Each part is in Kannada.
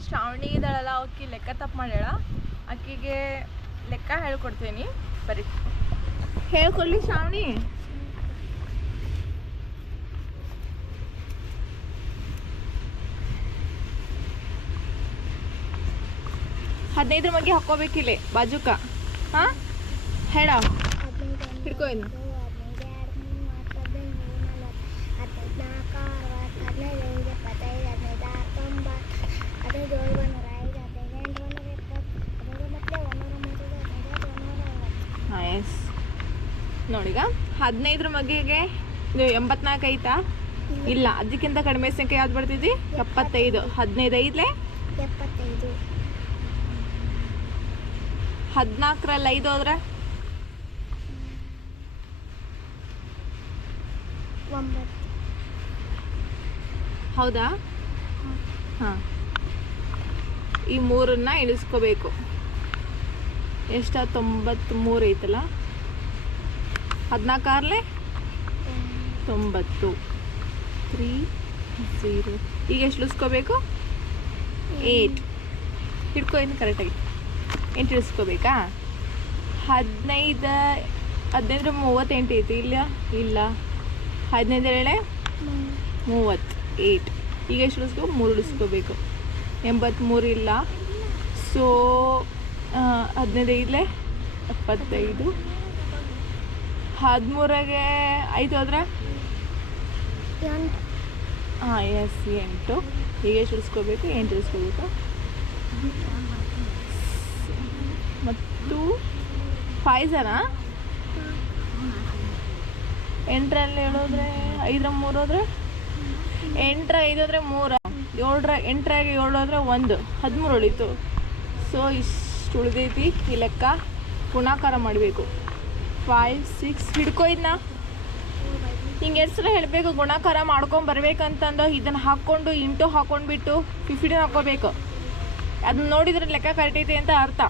ಶ್ರಾವಣಿ ಇದ್ದಾಳಲ್ಲ, ಆಕಿ ಲೆಕ್ಕ ತಪ್ಪು ಮಾಡ್ಯಾಳ. ಆಕಿಗೆ ಲೆಕ್ಕ ಹೇಳ್ಕೊಡ್ತೀನಿ. ಬರೀ ಹೇಳ್ಕೊಡ್ಲಿ ಶ್ರಾವಣಿ. ಹದಿನೈದರ ಬಗ್ಗೆ ಹಾಕೋಬೇಕಿಲ್ಲ, ಬಾಜುಕ. ಹಾ? ಹೇಳ. ಹಿಡ್ಕೊ ಇನ್ನು. ಹಾಂ ನೋಡಿಗ ಹದಿನೈದರ ಮಗಿಗೆ ಎಂಬತ್ನಾಲ್ಕು ಐತಾ? ಇಲ್ಲ ಅದಕ್ಕಿಂತ ಕಡಿಮೆ ಸಂಖ್ಯೆ ಯಾವ್ದು ಬರ್ತಿದ್ವಿ ಎಪ್ಪತ್ತೈದು. ಹದಿನೈದು ಐದ್ಲೆ ಎಪ್ಪತ್ತೈದು. ಹದಿನಾಲ್ಕರಲ್ಲಿ ಐದು ಹೋದ್ರೆ? ಹೌದಾ? ಹಾಂ. ಈ ಮೂರನ್ನ ಇಳಿಸ್ಕೋಬೇಕು. ಎಷ್ಟ ತೊಂಬತ್ತ್ಮೂರು ಐತಲ್ಲ? ಹದಿನಾಲ್ಕಾರ್ಲೆ? ತೊಂಬತ್ತು. Three zero. ಈಗ ಎಷ್ಟು ಇಳಿಸ್ಕೋಬೇಕು ಏಯ್ಟ್. ಹಿಡ್ಕೊ ಏನು ಕರೆಕ್ಟಾಗಿ. ಎಂಟು ಇಳಿಸ್ಕೋಬೇಕಾ ಹದಿನೈದು ಹದಿನೈದರ ಮೂವತ್ತೆಂಟು ಐತಿ ಇಲ್ಲ ಇಲ್ಲ. ಹದಿನೈದು ಏಳೆ ಮೂವತ್ತು. ಏಯ್ಟ್. ಈಗ ಎಷ್ಟು ಉಳಿಸ್ಕೊ ಮೂರು ಉಳಿಸ್ಕೋಬೇಕು ಎಂಬತ್ತ್ಮೂರು ಇಲ್ಲ. ಸೊ ಹದಿನೈದು ಐದಲೆ ಎಪ್ಪತ್ತೈದು. ಹದಿಮೂರಾಗೆ ಐದು ಹೋದ್ರೆ? ಎಂಟು. ಹಾಂ ಎಸ್ ಎಂಟು. ಹೀಗೆ ಎಷ್ಟು ಏನು ಎಂಟು ಉಳಿಸ್ಕೋಬೇಕು ಮತ್ತು ಫೈವ್ ಜನ ಎಂಟರಲ್ಲಿ ಹೇಳೋದ್ರೆ ಐದರ ಮೂರು ಹೋದ್ರೆ? ಎಂಟರ ಐದು ಹೋದ್ರೆ ಮೂರ. ಏಳರ ಎಂಟರಾಗೆ ಏಳು ಹೋದ್ರೆ ಒಂದು. ಹದಿಮೂರು ಉಳೀತು. ಸೊ ಇಷ್ಟು ಉಳಿದೈತಿ ಈ ಲೆಕ್ಕ ಗುಣಾಕಾರ ಮಾಡಬೇಕು. ಫೈವ್ ಸಿಕ್ಸ್ ಹಿಡ್ಕೊ ಹಿಂಗೆ ಎಷ್ಟು ಹೇಳಬೇಕು, ಗುಣಾಕಾರ ಮಾಡ್ಕೊಂಡು ಬರ್ಬೇಕಂತಂದು ಇದನ್ನು ಹಾಕ್ಕೊಂಡು, ಇಂಟು ಹಾಕ್ಕೊಂಡ್ಬಿಟ್ಟು ಫಿಫ್ಟೀನ್ ಹಾಕ್ಕೋಬೇಕು. ಅದನ್ನ ನೋಡಿದ್ರೆ ಲೆಕ್ಕ ಕರೆಕ್ಟ್ ಅಂತ ಅರ್ಥ.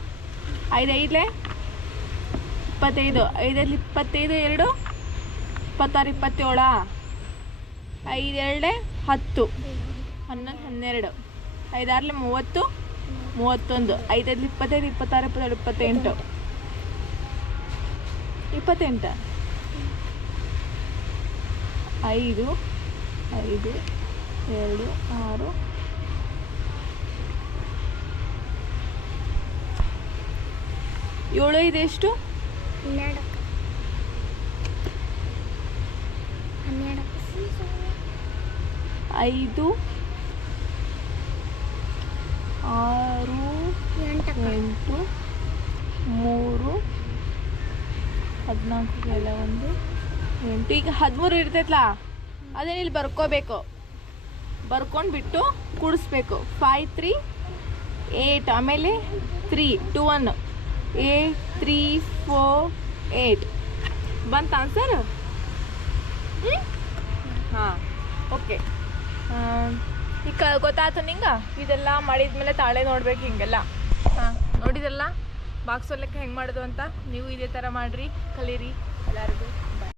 ಐದು ಇಪ್ಪತ್ತೈದು. ಐದಲ್ಲಿ ಇಪ್ಪತ್ತೈದು, ಎರಡು? ಇಪ್ಪತ್ತಾರು, ಇಪ್ಪತ್ತೇಳ? ಐದೆರಡೇ ಹತ್ತು. ಹನ್ನೊಂದು, ಹನ್ನೆರಡು. ಐದಾರಲೆ ಮೂವತ್ತು. ಮೂವತ್ತೊಂದು ಐದೈದು ಇಪ್ಪತ್ತೈದು ಇಪ್ಪತ್ತಾರು ಇಪ್ಪತ್ತೇಳು ಇಪ್ಪತ್ತೆಂಟು. ಇಪ್ಪತ್ತೆಂಟು. ಐದು ಐದು ಎರಡು ಆರು. ಏಳು ಐದು ಎಷ್ಟು? ಐದು ಆರು ಎಂಟು ಮೂರು, ಹದಿನಾಲ್ಕು ಎಲ್ಲ ಒಂದು. ಎಂಟು, ಈಗ ಹದಿಮೂರು ಇರ್ತೈತಲ್ಲ ಅದೇ ಇಲ್ಲಿ ಬರ್ಕೋಬೇಕು. ಬರ್ಕೊಂಡು ಬಿಟ್ಟು ಕೂಡಿಸ್ಬೇಕು. ಫೈ ತ್ರೀ ಏಯ್ಟ್ ಆಮೇಲೆ three two one eight three four eight ಬಂತ ಆನ್ಸರ್ ಹಾಂ ಓಕೆ ಈಗ ಗೊತ್ತಾಯ್ತು ನಿಂಗೆ? ಇದೆಲ್ಲ ಮಾಡಿದ್ಮೇಲೆ ತಾಳೆ ನೋಡ್ಬೇಕು ಹಿಂಗೆಲ್ಲ. ನೋಡಿದಲ್ಲ ಬಾಕ್ಸ್ ಲೆಕ್ಕ ಹೆಂಗೆ ಮಾಡೋದು ಅಂತ? ನೀವು ಇದೇ ಥರ ಮಾಡಿರಿ ಕಲೀರಿ. ಎಲ್ಲರಿಗೂ.